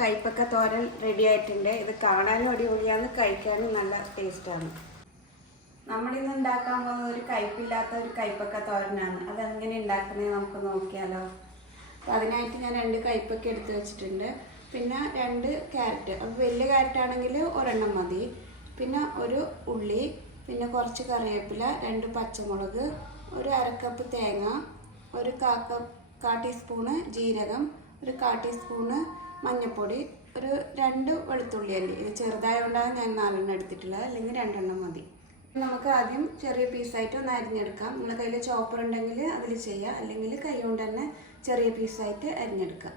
കയ്പക്ക തോരൻ ready ആയിട്ടുണ്ട്. ഇത് കാണാനും അടിപൊളിയാണ് കഴിക്കാനും നല്ല ടേസ്റ്റാണ് നമ്മളിന്ന് ഉണ്ടാക്കാൻ പോകുന്നത് ഒരു കയ്പില്ലാത്ത ഒരു കയ്പക്ക തോരനാണ്. അതെങ്ങനെ ഉണ്ടാക്കുന്നത് നമുക്ക് നോക്കിയാലോ. അപ്പോൾ അതിനായിട്ട് ഞാൻ രണ്ട് കയ്പക്ക എടുത്ത് വെച്ചിട്ടുണ്ട്. പിന്നെ രണ്ട് ക്യാരറ്റ്. അപ്പോൾ വലിയ ക്യാരറ്റ് ആണെങ്കിൽ ഒരെണ്ണം മതി. പിന്നെ ഒരു ഉള്ളി പിന്നെ കുറച്ച് കറിവേപ്പില രണ്ട് പച്ചമുളക് ഒരു അരക്കപ്പ് തേങ്ങ ഒരു കാ കാ ടീസ്പൂണ് ജീരകം ഒരു കാ ടീസ്പൂണ് മഞ്ഞൾപ്പൊടി ഒരു രണ്ട് വെളുത്തുള്ളി അല്ലി. ഇത് ചെറുതായതുകൊണ്ടാണ് ഞാൻ നാലെണ്ണം എടുത്തിട്ടുള്ളത്. അല്ലെങ്കിൽ രണ്ടെണ്ണം മതി. നമുക്ക് ആദ്യം ചെറിയ പീസായിട്ട് ഒന്ന് അരിഞ്ഞെടുക്കാം. നിങ്ങളുടെ കയ്യിൽ ചോപ്പർ ഉണ്ടെങ്കിൽ അതിൽ ചെയ്യാം. അല്ലെങ്കിൽ കൈ കൊണ്ട് തന്നെ ചെറിയ പീസായിട്ട് അരിഞ്ഞെടുക്കാം.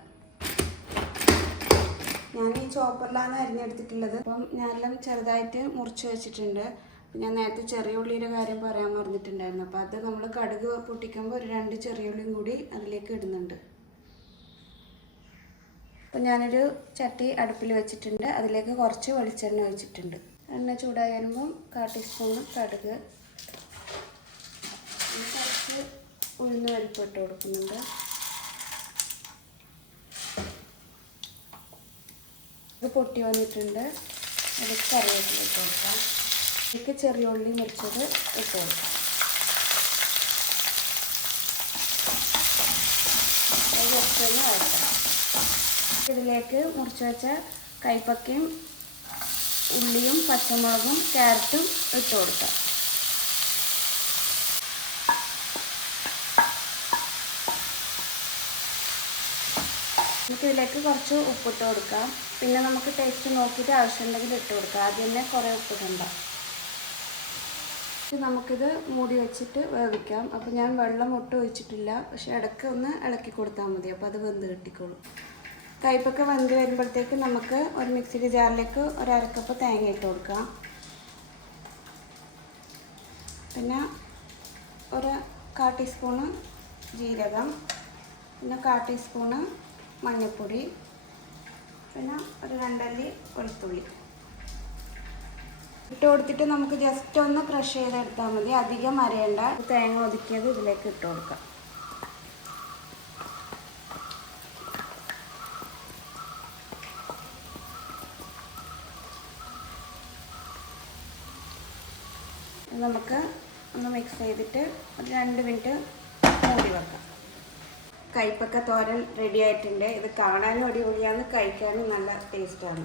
ഞാൻ ഈ ചോപ്പറിലാണ് അരിഞ്ഞെടുത്തിട്ടുള്ളത്. അപ്പം ഞാനെല്ലാം ചെറുതായിട്ട് മുറിച്ച് വെച്ചിട്ടുണ്ട്. ഞാൻ നേരത്തെ ചെറിയ ഉള്ളിയുടെ കാര്യം പറയാൻ പറഞ്ഞിട്ടുണ്ടായിരുന്നു അപ്പോൾ അത് നമ്മൾ കടുക് പൊട്ടിക്കുമ്പോൾ ഒരു രണ്ട് ചെറിയ ഉള്ളിയും കൂടി അതിലേക്ക് ഇടുന്നുണ്ട്. അപ്പം ഞാനൊരു ചട്ടി അടുപ്പിൽ വെച്ചിട്ടുണ്ട്. അതിലേക്ക് കുറച്ച് വെളിച്ചെണ്ണ ഒഴിച്ചിട്ടുണ്ട്. എണ്ണ ചൂടായി വരുമ്പം കാ ടീസ്പൂണ് കടുക് കുറച്ച് ഉഴുന്ന് പരിപ്പ് ഇട്ട് കൊടുക്കുന്നുണ്ട്. ഇത് പൊട്ടി വന്നിട്ടുണ്ട്. അതിലേക്ക് കറിവേപ്പില ഇട്ട് കൊടുക്കാം. ഇതിലേക്ക് ചെറിയ ഉള്ളി മുറിച്ചത് ഇട്ട് കൊടുക്കാം. അത് കുറച്ചൊന്ന് വഴറ്റാം. ഇതിലേക്ക് മുറിച്ച് വെച്ച കൈപ്പക്കയും ഉള്ളിയും പച്ചമുളകും ക്യാരറ്റും ഇട്ട് കൊടുക്കാം. നമുക്ക് ഇതിലേക്ക് കുറച്ച് ഉപ്പിട്ട് കൊടുക്കാം. പിന്നെ നമുക്ക് ടേസ്റ്റ് നോക്കിയിട്ട് ആവശ്യമുണ്ടെങ്കിൽ ഇട്ട് കൊടുക്കാം. ആദ്യം തന്നെ കുറേ ഉപ്പിട്ടുണ്ടാവും നമുക്കിത് മൂടി വെച്ചിട്ട് വേവിക്കാം. അപ്പോൾ ഞാൻ വെള്ളം ഒട്ടും ഒഴിച്ചിട്ടില്ല. പക്ഷെ ഇടയ്ക്ക് ഒന്ന് ഇളക്കി കൊടുത്താൽ മതി. അപ്പോൾ അത് വെന്ത് കിട്ടിക്കോളും. കയ്പൊക്കെ വെന്ത് വരുമ്പോഴത്തേക്ക് നമുക്ക് ഒരു മിക്സിയുടെ ജാറിലേക്ക് ഒരു അരക്കപ്പ് തേങ്ങ ഇട്ട് കൊടുക്കാം. പിന്നെ ഒരു കാ ടീസ്പൂണ് ജീരകം പിന്നെ കാ ടീസ്പൂണ് മഞ്ഞൾപ്പൊടി പിന്നെ ഒരു രണ്ടല്ലി വെളുത്തുള്ളി. ഇട്ട് കൊടുത്തിട്ട് നമുക്ക് ജസ്റ്റ് ഒന്ന് ക്രഷ് ചെയ്തെടുത്താൽ മതി. അധികം അരയേണ്ട. തേങ്ങ ഒതുക്കിയത് ഇതിലേക്ക് ഇട്ട് കൊടുക്കാം. നമുക്ക് ഒന്ന് മിക്സ് ചെയ്തിട്ട് ഒരു രണ്ട് മിനിറ്റ് മൂടി വെക്കാം. കയ്പക്ക തോരൻ റെഡി ആയിട്ടുണ്ട്. ഇത് കാണാനും അടിപൊളിയാണ് കഴിക്കാനും നല്ല ടേസ്റ്റാണ്